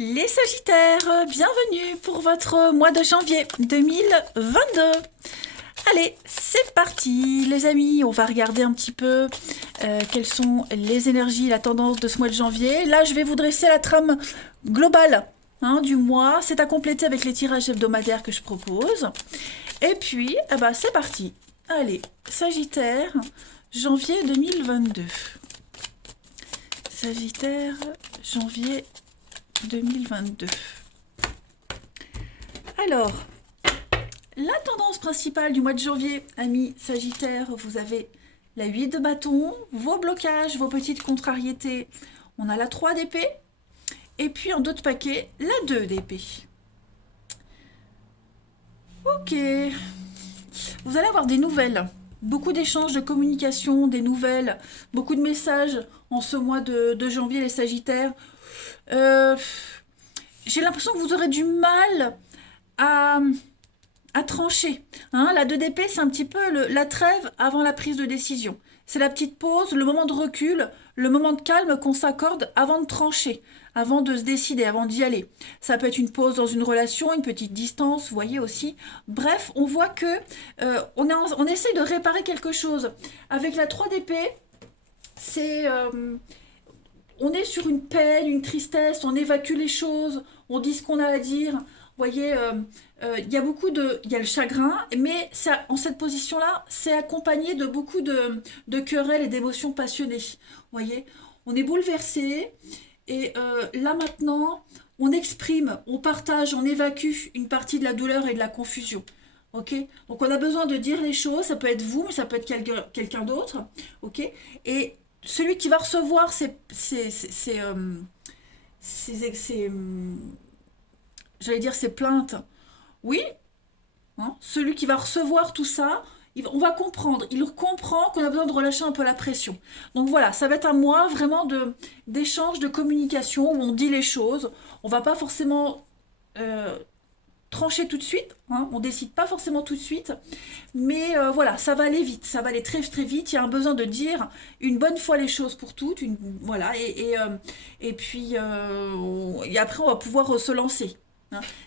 Les Sagittaires, bienvenue pour votre mois de janvier 2022. Allez, c'est parti les amis, on va regarder un petit peu quelles sont les énergies, la tendance de ce mois de janvier. Là, je vais vous dresser la trame globale du mois. C'est à compléter avec les tirages hebdomadaires que je propose. Et puis, c'est parti. Allez, Sagittaire, janvier 2022. Sagittaire, janvier 2022. Alors, la tendance principale du mois de janvier, amis Sagittaire, vous avez la 8 de bâton, vos blocages, vos petites contrariétés. On a la 3 d'épée, et puis en d'autres paquets, la 2 d'épée. Ok, vous allez avoir des nouvelles, beaucoup d'échanges de communication, des nouvelles, beaucoup de messages en ce mois de janvier, les Sagittaires. J'ai l'impression que vous aurez du mal à, à trancher. La 2 d'épée, c'est un petit peu la trêve avant la prise de décision. C'est la petite pause, le moment de recul, le moment de calme qu'on s'accorde avant de trancher, avant de se décider, avant d'y aller. Ça peut être une pause dans une relation, une petite distance, vous voyez aussi. Bref, on voit que on essaie de réparer quelque chose. Avec la 3 d'épée, c'est... on est sur une peine, une tristesse, on évacue les choses, on dit ce qu'on a à dire. Vous voyez, il y a il y a le chagrin, mais ça, en cette position-là, c'est accompagné de beaucoup de querelles et d'émotions passionnées. Vous voyez, on est bouleversé, et là maintenant, on exprime, on partage, on évacue une partie de la douleur et de la confusion. Ok, donc on a besoin de dire les choses, ça peut être vous, mais ça peut être quelqu'un d'autre. Ok, et celui qui va recevoir j'allais dire ces plaintes, oui, celui qui va recevoir tout ça, on va comprendre, il comprend qu'on a besoin de relâcher un peu la pression. Donc voilà, ça va être un mois vraiment d'échange, de communication, où on dit les choses, on va pas forcément trancher tout de suite, on décide pas forcément tout de suite, mais voilà, ça va aller vite, ça va aller très très vite. Il y a un besoin de dire une bonne fois les choses pour toutes, voilà, et puis et après on va pouvoir se lancer.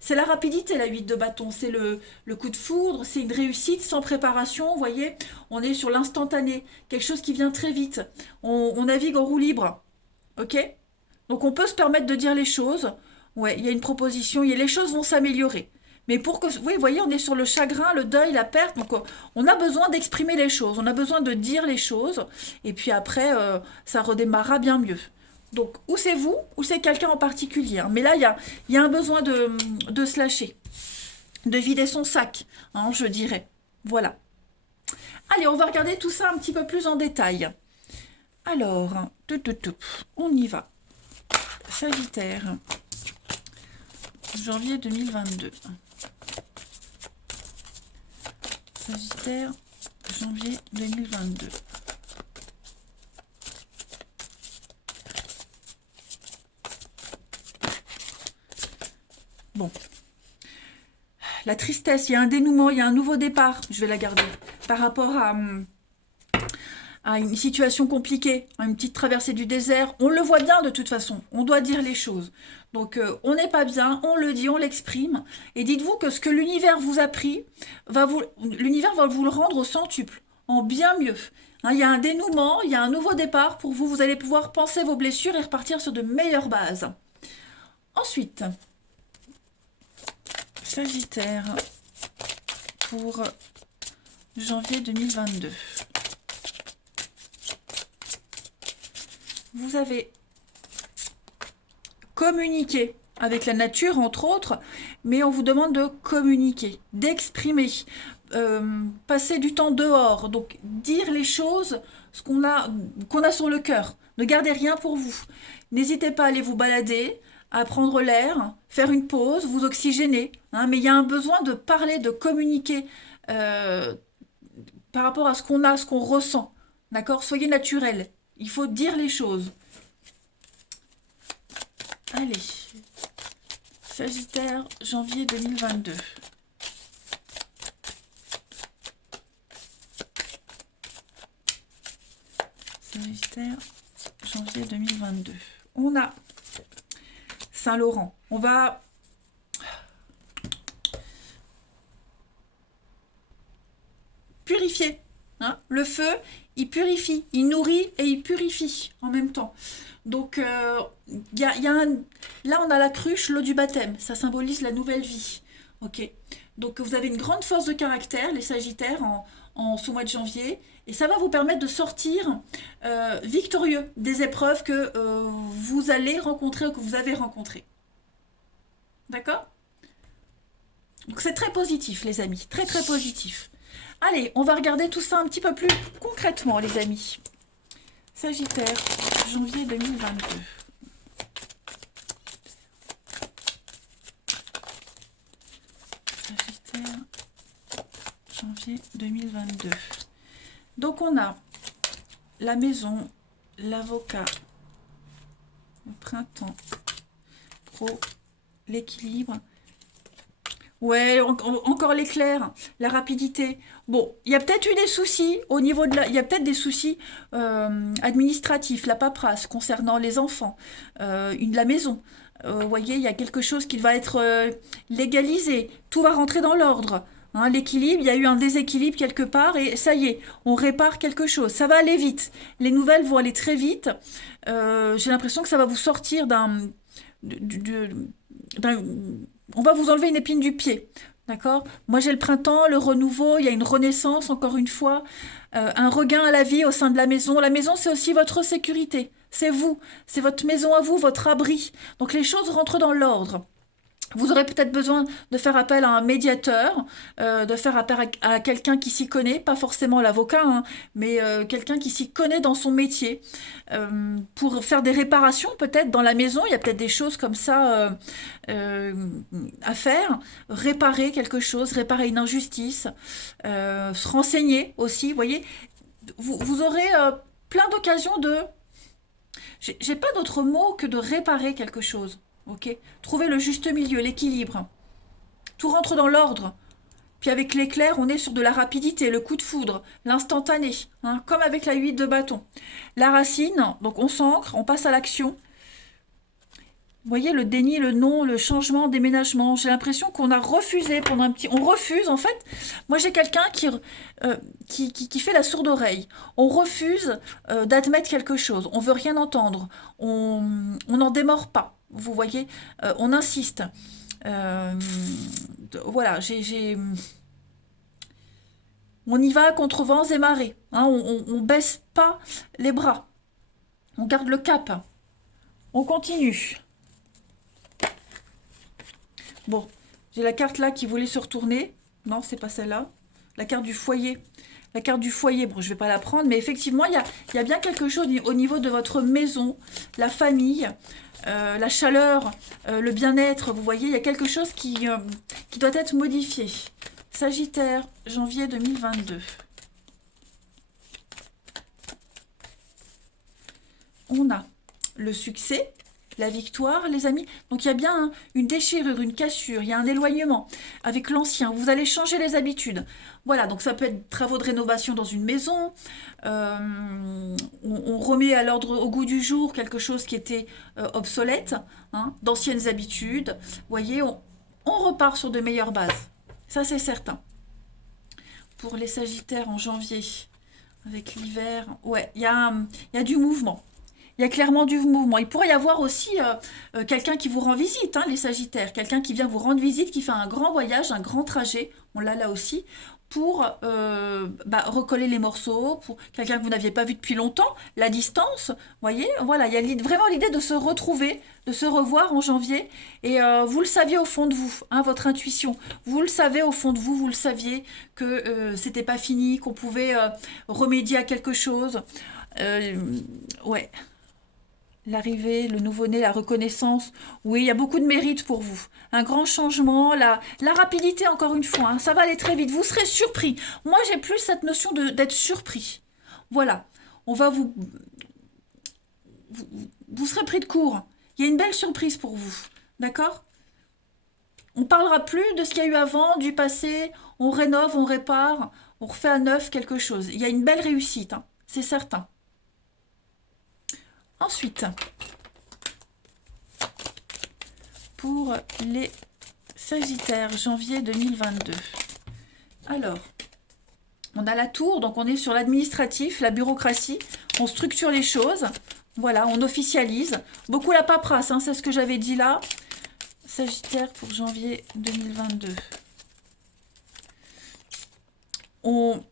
C'est la rapidité, la 8 de bâton, c'est le coup de foudre, c'est une réussite sans préparation, vous voyez, on est sur l'instantané, quelque chose qui vient très vite, on navigue en roue libre, ok. Donc on peut se permettre de dire les choses. Ouais, il y a une proposition, les choses vont s'améliorer. Mais pour que, oui, vous voyez, on est sur le chagrin, le deuil, la perte. Donc on a besoin d'exprimer les choses, on a besoin de dire les choses. Et puis après, ça redémarrera bien mieux. Donc ou c'est vous, ou c'est quelqu'un en particulier. Mais là, il y a un besoin de se lâcher, de vider son sac, je dirais. Voilà. Allez, on va regarder tout ça un petit peu plus en détail. Alors, on y va. Sagittaire, janvier 2022. Sagittaire, janvier 2022. Bon. La tristesse, il y a un dénouement, il y a un nouveau départ. Je vais la garder. Par rapport à une situation compliquée, à une petite traversée du désert, on le voit bien de toute façon, on doit dire les choses. Donc on n'est pas bien, on le dit, on l'exprime, et dites-vous que ce que l'univers vous a pris, l'univers va vous le rendre au centuple, en bien mieux. Il y a un dénouement, il y a un nouveau départ pour vous, vous allez pouvoir penser vos blessures et repartir sur de meilleures bases. Ensuite, Sagittaire pour janvier 2022. Vous avez communiqué avec la nature, entre autres, mais on vous demande de communiquer, d'exprimer, passer du temps dehors, donc dire les choses, ce qu'on a sur le cœur. Ne gardez rien pour vous. N'hésitez pas à aller vous balader, à prendre l'air, faire une pause, vous oxygéner. Mais il y a un besoin de parler, de communiquer par rapport à ce qu'on a, ce qu'on ressent. D'accord? Soyez naturel. Il faut dire les choses. Allez. Sagittaire, janvier 2022. Sagittaire, janvier 2022. On a Saint-Laurent. On va... purifier. Hein. Le feu, il purifie, il nourrit et il purifie en même temps. Donc, là, on a la cruche, l'eau du baptême. Ça symbolise la nouvelle vie. Ok. Donc, vous avez une grande force de caractère, les Sagittaires, en ce mois de janvier. Et ça va vous permettre de sortir victorieux des épreuves que vous allez rencontrer ou que vous avez rencontrées. D'accord? Donc, c'est très positif, les amis. Très, très positif. Allez, on va regarder tout ça un petit peu plus concrètement, les amis. Sagittaire, janvier 2022. Sagittaire, janvier 2022. Donc on a la maison, l'avocat, le printemps, pro, l'équilibre. Ouais, encore l'éclair, la rapidité. Bon, il y a peut-être eu des soucis au niveau de la... Il y a peut-être des soucis administratifs, la paperasse concernant les enfants, la maison. Vous voyez, il y a quelque chose qui va être légalisé. Tout va rentrer dans l'ordre. Hein, l'équilibre, il y a eu un déséquilibre quelque part et ça y est, on répare quelque chose. Ça va aller vite. Les nouvelles vont aller très vite. J'ai l'impression que ça va vous sortir on va vous enlever une épine du pied. D'accord? Moi, j'ai le printemps, le renouveau, il y a une renaissance, encore une fois, un regain à la vie au sein de la maison. La maison, c'est aussi votre sécurité. C'est vous. C'est votre maison à vous, votre abri. Donc, les choses rentrent dans l'ordre. Vous aurez peut-être besoin de faire appel à un médiateur, de faire appel à quelqu'un qui s'y connaît, pas forcément l'avocat, hein, mais quelqu'un qui s'y connaît dans son métier, pour faire des réparations peut-être dans la maison. Il y a peut-être des choses comme ça à faire, réparer quelque chose, réparer une injustice, se renseigner aussi. Vous voyez, vous aurez plein d'occasions de... J'ai pas d'autre mot que de réparer quelque chose. Ok, trouver le juste milieu, l'équilibre. Tout rentre dans l'ordre. Puis avec l'éclair, on est sur de la rapidité, le coup de foudre, l'instantané, hein, comme avec la 8 de bâton. La racine, donc on s'ancre, on passe à l'action. Vous voyez, le déni, le non, le changement, déménagement. J'ai l'impression qu'on a refusé pendant un petit... On refuse, en fait. Moi, j'ai quelqu'un qui fait la sourde oreille. On refuse d'admettre quelque chose. On veut rien entendre. On n'en démord pas. Vous voyez, on insiste. Voilà, on y va contre vents et marées. Hein, on baisse pas les bras. On garde le cap. On continue. Bon, j'ai la carte là qui voulait se retourner. Non, c'est pas celle-là. La carte du foyer. La carte du foyer, bon, je vais pas la prendre, mais effectivement, il y a bien quelque chose au niveau de votre maison, la famille, la chaleur, le bien-être. Vous voyez, il y a quelque chose qui doit être modifié. Sagittaire, janvier 2022. On a le succès, la victoire, les amis. Donc il y a bien une déchirure, une cassure, il y a un éloignement avec l'ancien. Vous allez changer les habitudes. Voilà, donc ça peut être travaux de rénovation dans une maison. On remet à l'ordre, au goût du jour, quelque chose qui était obsolète, hein, d'anciennes habitudes. Vous voyez, on repart sur de meilleures bases. Ça, c'est certain. Pour les Sagittaires en janvier, avec l'hiver, ouais, il y a du mouvement. Il y a clairement du mouvement. Il pourrait y avoir aussi quelqu'un qui vous rend visite, hein, les Sagittaires. Quelqu'un qui vient vous rendre visite, qui fait un grand voyage, un grand trajet. On l'a là aussi. Pour recoller les morceaux. Pour quelqu'un que vous n'aviez pas vu depuis longtemps. La distance. Vous voyez, voilà. Il y a vraiment l'idée de se retrouver, de se revoir en janvier. Et vous le saviez au fond de vous, hein, votre intuition. Vous le savez au fond de vous. Vous le saviez que c'était pas fini, qu'on pouvait remédier à quelque chose. Ouais. L'arrivée, le nouveau-né, la reconnaissance. Oui, il y a beaucoup de mérite pour vous. Un grand changement, la rapidité, encore une fois. Hein, ça va aller très vite. Vous serez surpris. Moi, j'ai plus cette notion d'être surpris. Voilà. On va vous serez pris de court. Il y a une belle surprise pour vous. D'accord? On parlera plus de ce qu'il y a eu avant, du passé. On rénove, on répare. On refait à neuf quelque chose. Il y a une belle réussite. Hein, c'est certain. Ensuite, pour les Sagittaires, janvier 2022. Alors, on a la tour, donc on est sur l'administratif, la bureaucratie. On structure les choses. Voilà, on officialise. Beaucoup la paperasse, hein, c'est ce que j'avais dit là. Sagittaire pour janvier 2022. On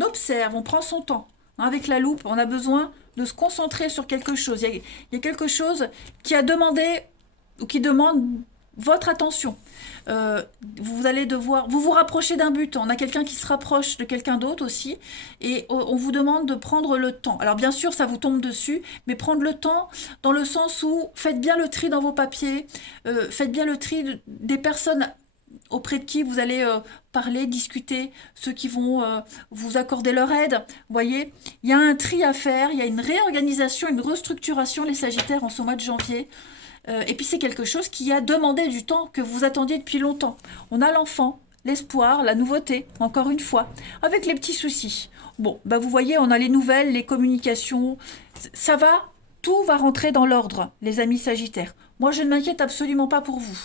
observe, on prend son temps. Hein, avec la loupe, on a besoin de se concentrer sur quelque chose. Il y a quelque chose qui a demandé ou qui demande votre attention. Vous allez devoir vous rapprocher d'un but. On a quelqu'un qui se rapproche de quelqu'un d'autre aussi et on vous demande de prendre le temps. Alors bien sûr, ça vous tombe dessus, mais prendre le temps dans le sens où faites bien le tri dans vos papiers, faites bien le tri des personnes auprès de qui vous allez parler, discuter, ceux qui vont vous accorder leur aide. Vous voyez, il y a un tri à faire, il y a une réorganisation, une restructuration, les Sagittaires, en ce mois de janvier. Et puis c'est quelque chose qui a demandé du temps que vous attendiez depuis longtemps. On a l'enfant, l'espoir, la nouveauté, encore une fois, avec les petits soucis. Bon, bah vous voyez, on a les nouvelles, les communications, ça va, tout va rentrer dans l'ordre, les amis Sagittaires. Moi, je ne m'inquiète absolument pas pour vous.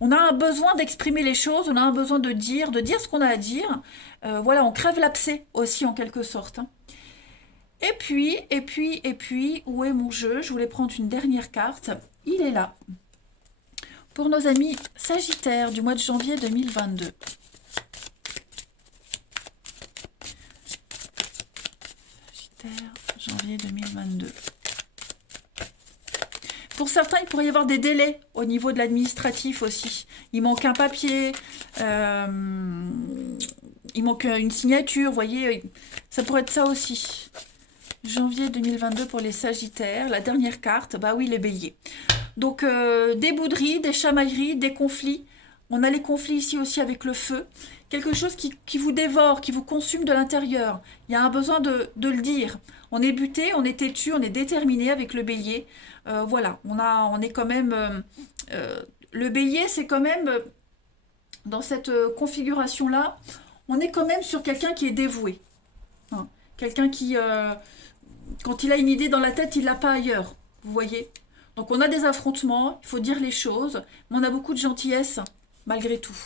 On a un besoin d'exprimer les choses, on a un besoin de dire ce qu'on a à dire. Voilà, on crève l'abcès aussi en quelque sorte. Hein. Et puis, où est mon jeu? Je voulais prendre une dernière carte. Il est là. Pour nos amis Sagittaires du mois de janvier 2022. Sagittaire, janvier 2022. Pour certains, il pourrait y avoir des délais au niveau de l'administratif aussi. Il manque un papier, il manque une signature, vous voyez, ça pourrait être ça aussi. Janvier 2022 pour les Sagittaires, la dernière carte, bah oui, les Béliers. Donc, des bouderies, des chamailleries, des conflits. On a les conflits ici aussi avec le feu. Quelque chose qui vous dévore, qui vous consume de l'intérieur. Il y a un besoin de le dire. On est buté, on est têtu, on est déterminé avec le Bélier. Voilà, on est quand même... le Bélier, c'est quand même... dans cette configuration-là, on est quand même sur quelqu'un qui est dévoué. Hein. Quelqu'un qui... quand il a une idée dans la tête, il ne l'a pas ailleurs. Vous voyez? Donc on a des affrontements, il faut dire les choses, mais on a beaucoup de gentillesse, malgré tout.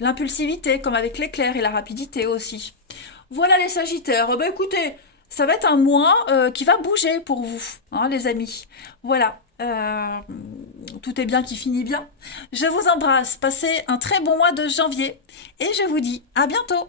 L'impulsivité, comme avec l'éclair, et la rapidité aussi. Voilà les Sagittaires. Ben écoutez, ça va être un mois qui va bouger pour vous, hein, les amis. Voilà. Tout est bien qui finit bien. Je vous embrasse. Passez un très bon mois de janvier. Et je vous dis à bientôt.